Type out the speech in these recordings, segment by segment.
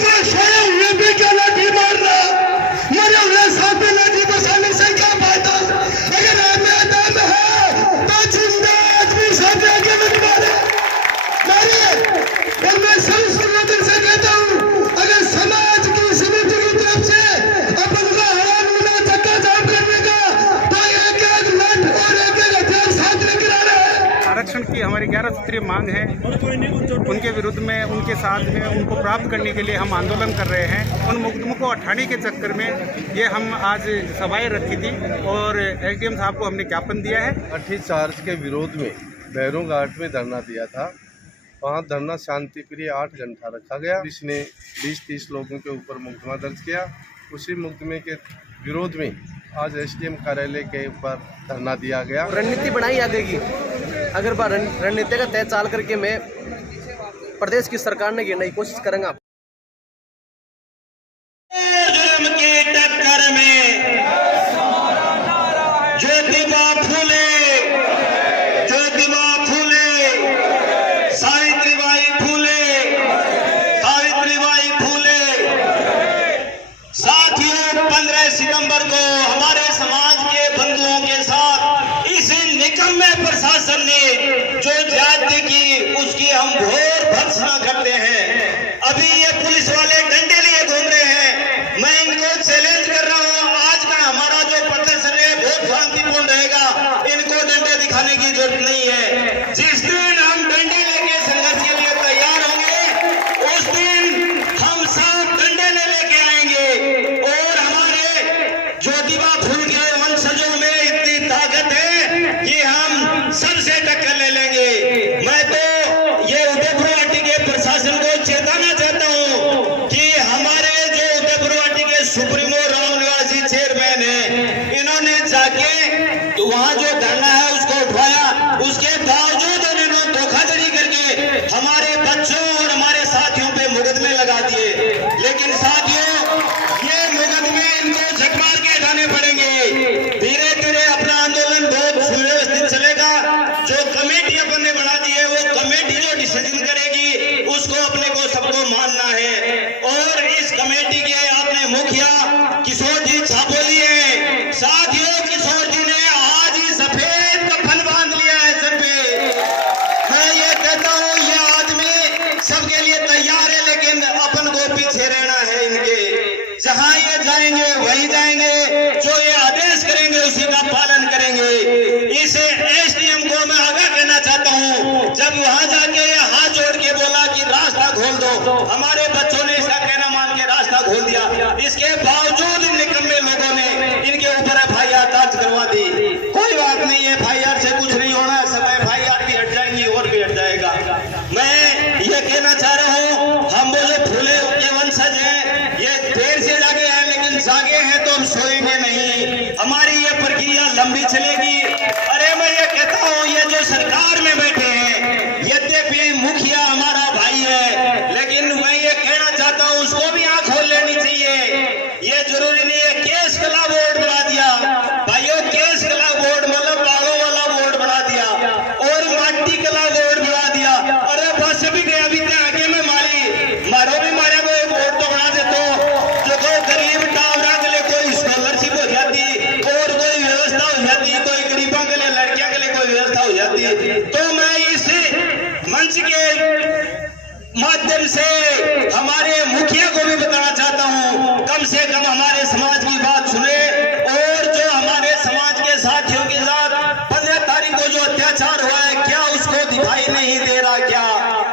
मैं स्वयं ये भी क्या लाठी मार रहा, मेरे हुए साथ में लाठी बरसाने से क्या फायदा? अगर मैदान है तो जिंदा आदमी साथ आगे मत मारे। और मैं सभी संगठन से कहता हूँ, अगर समाज की समिति की तरफ से अपन का हराम होना चक्का जाम करने का, तो एक एक लाठ और एक एक हथियार साथ लेकर आ रहा है। आरक्षण की हमारी 11 सूत्रीय मांग है, उनके विरुद्ध में, उनके साथ में, उनको प्राप्त करने के लिए हम आंदोलन कर रहे हैं। उन मुकदमों को हटाने के चक्कर में ये हम आज सभाएं रखी थी और एसडीएम साहब को हमने ज्ञापन दिया है। लाठी चार्ज के विरोध में भैरों घाट में धरना दिया था। वहाँ धरना शांति प्रिय 8 घंटा रखा गया। पुलिस ने 20-30 लोगों के ऊपर मुकदमा दर्ज किया। उसी मुकदमे के विरोध में आज एसडीएम कार्यालय के ऊपर धरना दिया गया। रणनीति बनाई आगे की, अगर रणनीति का तय चाल करके मैं प्रदेश की सरकार ने गिरने की कोशिश करेंगे। जुर्म की टक्कर में ज्योतिबा फूले, ज्योतिबा फूले, सावित्रीबाई फूले, सावित्रीबाई फूले। साथियों, 15 सितंबर को हमारे समाज के बंधुओं के साथ इस निकम्मे प्रशासन ने जो ज्यादती की, उसकी हम घोर भर्त्सना करते हैं। अभी ये पुलिस वाले डंडे लिए घूम रहे हैं। मैं इनको चैलेंज कर रहा हूँ, आज का हमारा जो प्रदर्शन है बहुत शांतिपूर्ण रहेगा। इनको डंडे दिखाने की जरूरत नहीं है। जिस दिन हम डंडे लेके संघर्ष के लिए तैयार होंगे, उस दिन हम सब डंडे लेके आएंगे। और हमारे ज्योतिबा फूल के वंशजों में इतनी ताकत है कि हम सबसे टक्कर ले लेंगे। मैं तो ये उदयपुरवाटी के प्रशासन को चेताना चाहता हूँ कि हमारे जो उदयपुरवाटी के सुप्रीमो रामनिवास जी चेयरमैन है, इन्होंने जाके तो वहाँ जो धरना है उसको उठवाया। उसके बावजूद उन्होंने धोखाधड़ी करके हमारे बच्चों और हमारे साथियों पे मुकदमे लगा दिए। लेकिन साथियों, ये मुकदमे इनको झकमार के हटाने पड़ेंगे। धीरे धीरे अपना आंदोलन बहुत सुव्यवस्थित चलेगा। जो कमेटी अपन ने बना दी है, वो कमेटी जो डिसीजन करेगी उसको अपने को सबको मानना है। और इस कमेटी के आपने मुखिया किशोर जी छापोली है। साथियों, किशोर जी ने आज ही सफेद कफन बांध लिया है सर पे। मैं ये कहता हूँ, ये आदमी सबके लिए तैयार है, लेकिन अपन को पीछे रहना है इनके। जहाँ ये जाएंगे वही जाएंगे, जो ये आदेश करेंगे उसी का पालन करेंगे। इस एसडीएम को मैं आगाह कहना चाहता हूँ, जब वहां जाके ये हाथ जोड़ के बोला कि रास्ता खोल दो, हमारे बच्चों ने इसका कहना मान के रास्ता खोल दिया। इसके बावजूद इन निकम्मे लोगों ने इनके ऊपर एफआईआर दर्ज करवा दी। कोई बात नहीं है, एफआईआर से कुछ नहीं होना, सब एफआईआर भी हट जाएंगी और भी हट जाएगा। मैं ये कहना चाह रहा हूँ, हम वो जो फूले के वंशज हैं, ये देर से जागे हैं, लेकिन जागे हैं तो हम सोएंगे नहीं। हमारी ये प्रक्रिया लंबी चलेगी। अरे मैं ये कहता हूँ, ये जो सरकार में बैठे हैं, यद्यपि मुखिया हमारा भाई है, लेकिन मैं ये कहना चाहता हूँ उसको भी आंख खोल लेनी चाहिए। ये जरूरी नहीं है केस कला बोर्ड बना दिया भाइयों, केस कला बोर्ड मतलब बालों वाला बोर्ड बना दिया और माटी कला बोर्ड बना दिया। अरे बस भी गया, अभी आगे में मारो भी मारे को बोर्ड तो बना दे, तो जो गरीब टावरा के लिए कोई स्कॉलरशिप हो जाती और कोई व्यवस्था हो जाती, कोई गरीबों के लिए, लड़कियों के लिए कोई व्यवस्था हो जाती। तो मैं इस मंच के माध्यम से हमारे मुखिया को भी बताना चाहता हूँ, कम से कम हमारे समाज की बात सुने। और जो हमारे समाज के साथियों के साथ 15 तारीख को जो अत्याचार हुआ है, क्या उसको दिखाई नहीं दे रहा? क्या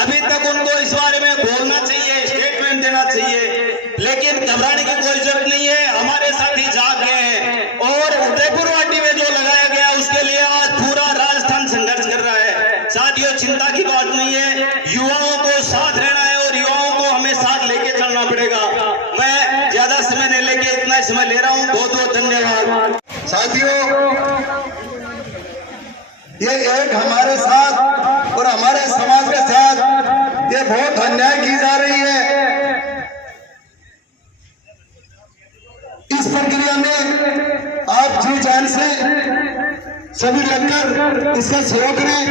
अभी तक उनको इस बारे में बोलना चाहिए, स्टेटमेंट देना चाहिए, लेकिन घबराने की कोई जरूरत नहीं है। हमारे साथी जाग गए हैं और उदयपुरवाटी में जो लगाया गया उसके लिए आज पूरा राजस्थान संघर्ष कर रहा है। साथियों, चिंता की बात नहीं है, युवाओं को साथ रहना है और युवाओं को हमें साथ लेके चलना पड़ेगा। मैं ज्यादा समय नहीं लेके इतना समय ले रहा हूँ। बहुत बहुत धन्यवाद। साथियों, ये एक हमारे साथ और हमारे समाज के साथ ये बहुत अन्याय की जा रही है। इस प्रक्रिया में आप जी जान से सभी लगकर इसका सहयोग करें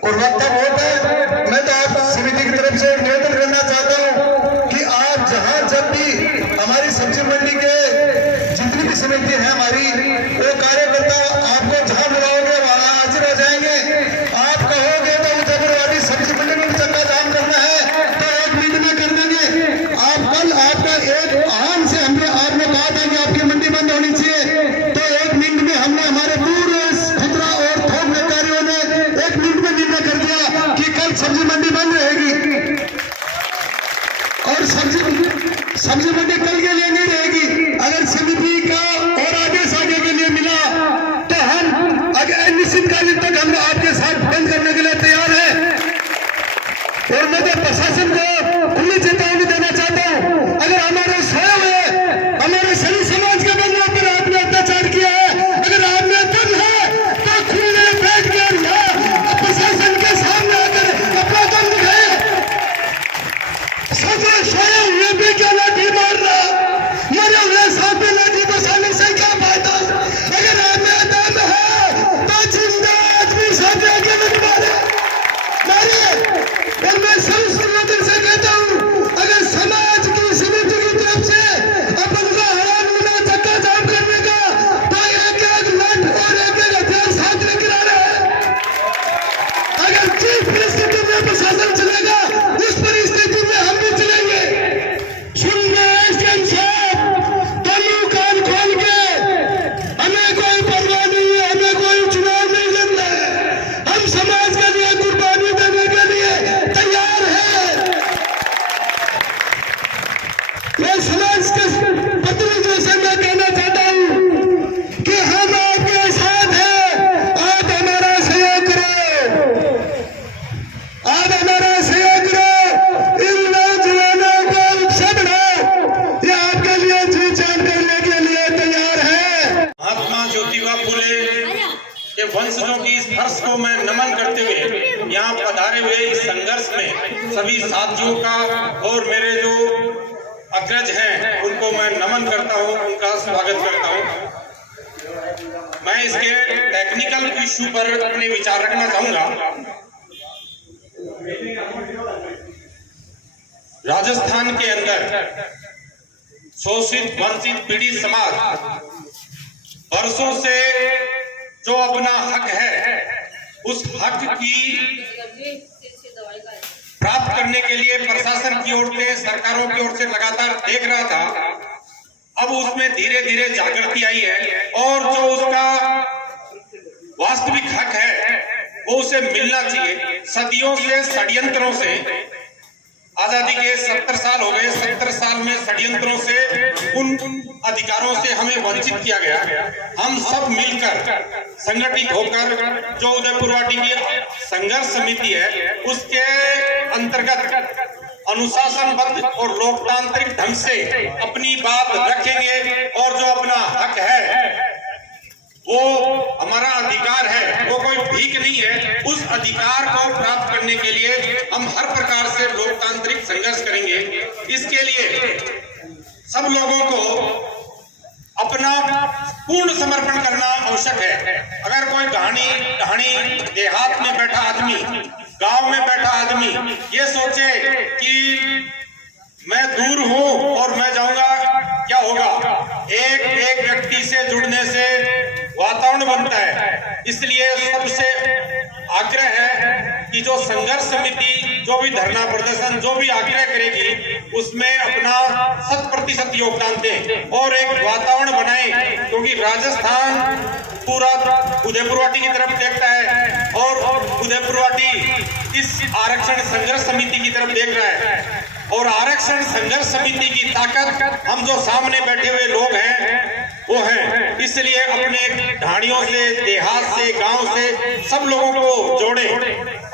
और वक्तव्य होता है। मैं तो आप समिति की तरफ से निवेदन करना चाहता हूँ और मैं तो प्रशासन को खुली चेतावनी देना चाहता हूँ, अगर हमारे स्वयं है, हमारे सभी समाज के बंधुओं पर आपने अत्याचार किया है, अगर आपने दम है तो खुले बैठ कर यहाँ प्रशासन के सामने आकर अपना दम दिखाए। स्वयं ये भी क्या लाठी मार रहा, मरे हुए साथ में लाठी बसाने से क्या फायदा? अगर आपने दम है तो जिंदा आदमी साथ आगे मारे। और मैं सभी संगठन से कहता हूँ, अगर समाज की समिति की तरफ से अपन का हराम गुना चक्का जाम करने का तो एक लाठ और एक हथियार साथ लेकर आ रहे हैं। अगर जिस परिस्थिति में प्रशासन चलेगा उस परिस्थिति में हम भी चलेंगे। सुन रहे साहब, दोनों कान खोल के, हमें कोई परवाह नहीं है, हमें कोई चुनाव नहीं लड़ना है, हम समाज के लिए कुर्बानी देने के लिए तैयार है। मैं समाज के प्रतिनिधियों से मैं कहना चाहता हूं कि हम आपके साथ हैं, आप हमारा सहयोग करो, आप हमारा सहयोग करो, इन नौजवानों को उत्साह बढ़ाओ, ये आपके लिए जी जान करने के लिए तैयार है। महात्मा ज्योतिबा फुले के वंशजों की इस फर्श को मैं नमन करते हुए यहाँ पधारे हुए इस संघर्ष में सभी साथियों का और मेरे जो अग्रज हैं उनको मैं नमन करता हूँ, उनका स्वागत करता हूँ। मैं इसके टेक्निकल इश्यू पर अपने विचार रखना चाहूंगा। राजस्थान के अंदर शोषित वंचित पीड़ित समाज वर्षों से जो अपना हक है उस हक की प्राप्त करने के लिए प्रशासन की ओर से, सरकारों की ओर से लगातार देख रहा था। अब उसमें धीरे धीरे जागृति आई है और जो उसका वास्तविक हक है वो उसे मिलना चाहिए। सदियों से षड्यंत्रों से, आजादी के 70 साल हो गए, 70 साल में षड्यंत्रों से उन अधिकारों से हमें वंचित किया गया। हम सब मिलकर संगठित होकर जो उदयपुरवाटी की संघर्ष समिति है उसके अंतर्गत अनुशासनबद्ध और लोकतांत्रिक ढंग से अपनी बात रखेंगे और जो अपना हक है वो हमारा अधिकार है, वो कोई भीख नहीं है, उस अधिकार को प्राप्त करने के लिए हम हर प्रकार से लोकतांत्रिक संघर्ष करेंगे। इसके लिए सब लोगों को अपना पूर्ण समर्पण करना आवश्यक है। अगर कोई ढाणी देहात में बैठा आदमी, गांव में बैठा आदमी ये सोचे कि मैं दूर हूं और मैं जाऊंगा, क्या होगा? एक व्यक्ति से जुड़ने से वातावरण बनता है। इसलिए सबसे आग्रह है कि जो संघर्ष समिति जो भी धरना प्रदर्शन जो भी आग्रह करेगी उसमें अपना 100% योगदान दें और एक वातावरण बनाएं, क्योंकि राजस्थान पूरा उदयपुरवाटी की तरफ देखता है और उदयपुरवाटी इस आरक्षण संघर्ष समिति की तरफ देख रहा है। और आरक्षण संघर्ष समिति की ताकत हम जो सामने बैठे हुए लोग हैं वो हैं। इसलिए अपने ढाणियों से, देहात से, गांव से सब लोगों को जोड़े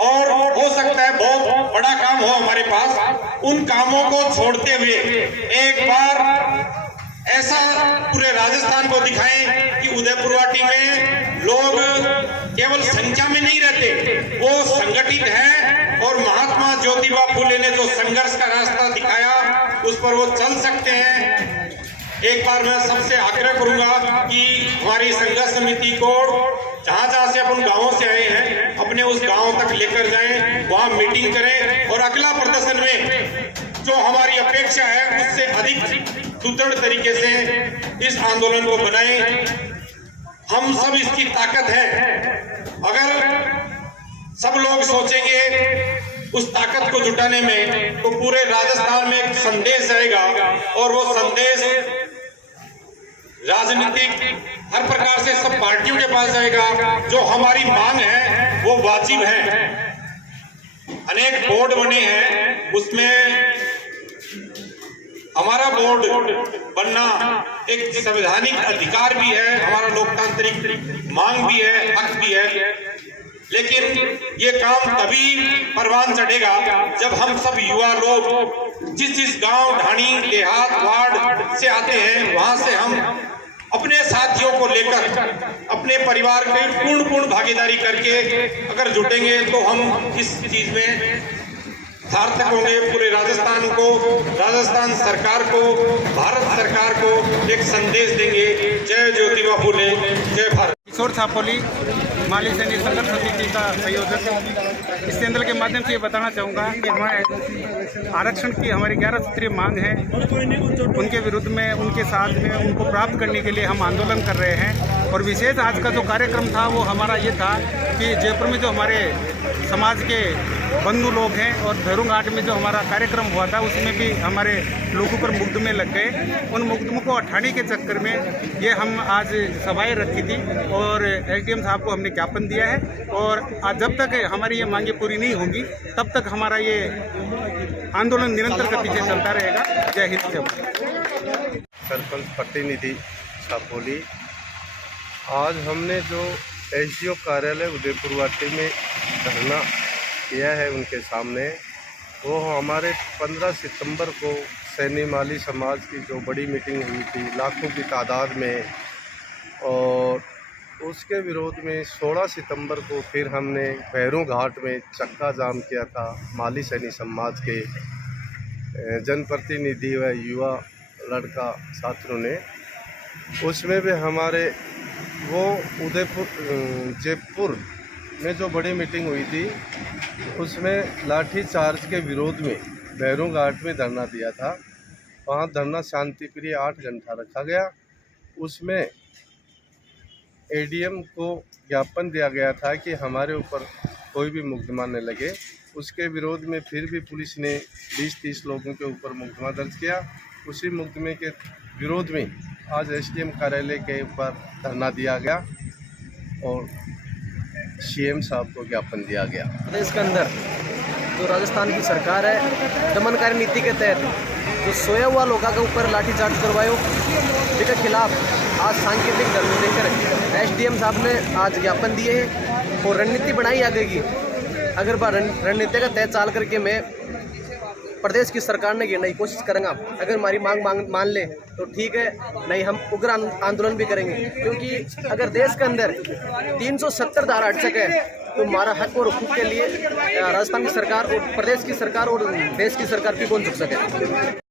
और हो सकता है बहुत बड़ा काम हो हमारे पास, उन कामों को छोड़ते हुए एक बार ऐसा पूरे राजस्थान को दिखाएं कि उदयपुरवाटी में लोग केवल संख्या में नहीं रहते, वो संगठित हैं और महात्मा ज्योतिबा फुले ने जो संघर्ष का रास्ता दिखाया उस पर वो चल सकते हैं। एक बार मैं सबसे आग्रह करूंगा कि हमारी संघर्ष समिति को जहां से अपन गांवों से आए हैं अपने उस गांव तक लेकर जाएं, वहां मीटिंग करें और अगला प्रदर्शन में जो हमारी अपेक्षा है उससे अधिक सुदृढ़ तरीके से इस आंदोलन को बनाएं। हम सब इसकी ताकत है। अगर सब लोग सोचेंगे उस ताकत को जुटाने में तो पूरे राजस्थान में एक संदेश आएगा और वो संदेश राजनीतिक हर प्रकार से सब पार्टियों के पास जाएगा। जो हमारी मांग है वो वाजिब है। अनेक बोर्ड बने हैं, उसमें हमारा बोर्ड बनना एक संवैधानिक अधिकार भी है, हमारा लोकतांत्रिक मांग भी है, हक भी है। लेकिन ये काम तभी परवान चढ़ेगा जब हम सब युवा लोग जिस गांव, ढाणी, देहात, वार्ड से आते हैं, वहां से हम अपने साथियों को लेकर अपने परिवार की पूर्ण भागीदारी करके अगर जुटेंगे तो हम इस चीज में सार्थक होंगे। पूरे राजस्थान सरकार को, भारत सरकार को एक संदेश देंगे। जय ज्योतिबा फुले, जय भारत। किशोर छापोली, माली सैनिक संघर्ष समिति का संयोजक। इस केंद्र के माध्यम से ये बताना चाहूँगा कि हमारे आरक्षण की हमारी 11 सूत्रीय मांग है, उनके विरुद्ध में, उनके साथ में, उनको प्राप्त करने के लिए हम आंदोलन कर रहे हैं। और विशेष आज का जो कार्यक्रम था वो हमारा ये था कि जयपुर में जो हमारे समाज के बंधु लोग हैं और भैरू घाट में जो हमारा कार्यक्रम हुआ था उसमें भी हमारे लोगों पर मुकदमे लग गए। उन मुकदमों को हटाने के चक्कर में ये हम आज सभाएं रखी थी और एसडीएम साहब को हमने ज्ञापन दिया है। और जब तक हमारी ये मांगें पूरी नहीं होंगी तब तक हमारा ये आंदोलन निरंतर गति से चलता रहेगा। जय हिंद, जय भारत। सरपंच प्रतिनिधि छापोली, आज हमने जो एसडीओ कार्यालय उदयपुर वाटी में धरना किया है उनके सामने, वो हमारे 15 सितंबर को सैनी माली समाज की जो बड़ी मीटिंग हुई थी लाखों की तादाद में, और उसके विरोध में 16 सितंबर को फिर हमने भैरू घाट में चक्का जाम किया था माली सैनी समाज के जनप्रतिनिधि व युवा लड़का छात्रों ने। उसमें भी हमारे वो जयपुर में जो बड़ी मीटिंग हुई थी उसमें लाठी चार्ज के विरोध में भैरू घाट में धरना दिया था। वहाँ धरना शांतिप्रिय 8 घंटा रखा गया। उसमें एडीएम को ज्ञापन दिया गया था कि हमारे ऊपर कोई भी मुकदमा न लगे। उसके विरोध में फिर भी पुलिस ने 20-30 लोगों के ऊपर मुकदमा दर्ज किया। उसी मुकदमे के विरोध में आज एसडीएम कार्यालय के ऊपर धरना दिया गया और सीएम साहब को ज्ञापन दिया गया। प्रदेश के अंदर जो राजस्थान की सरकार है दमनकारी नीति के तहत जो सोया हुआ लोगों के ऊपर लाठीचार्ज करवायो, इसके खिलाफ आज सांकेतिक धरना देकर एसडीएम साहब ने आज ज्ञापन दिए हैं और रणनीति बनाई आगे की। अगर रणनीति का तय चाल करके मैं प्रदेश की सरकार ने गिरने की कोशिश करेंगे। अगर हमारी मांग मान ले तो ठीक है, नहीं हम उग्र आंदोलन भी करेंगे। क्योंकि अगर देश के अंदर 370 धारा हट सके तो हमारा हक और हुकूक के लिए राजस्थान की सरकार और प्रदेश की सरकार और देश की सरकार भी कौन झुक सके।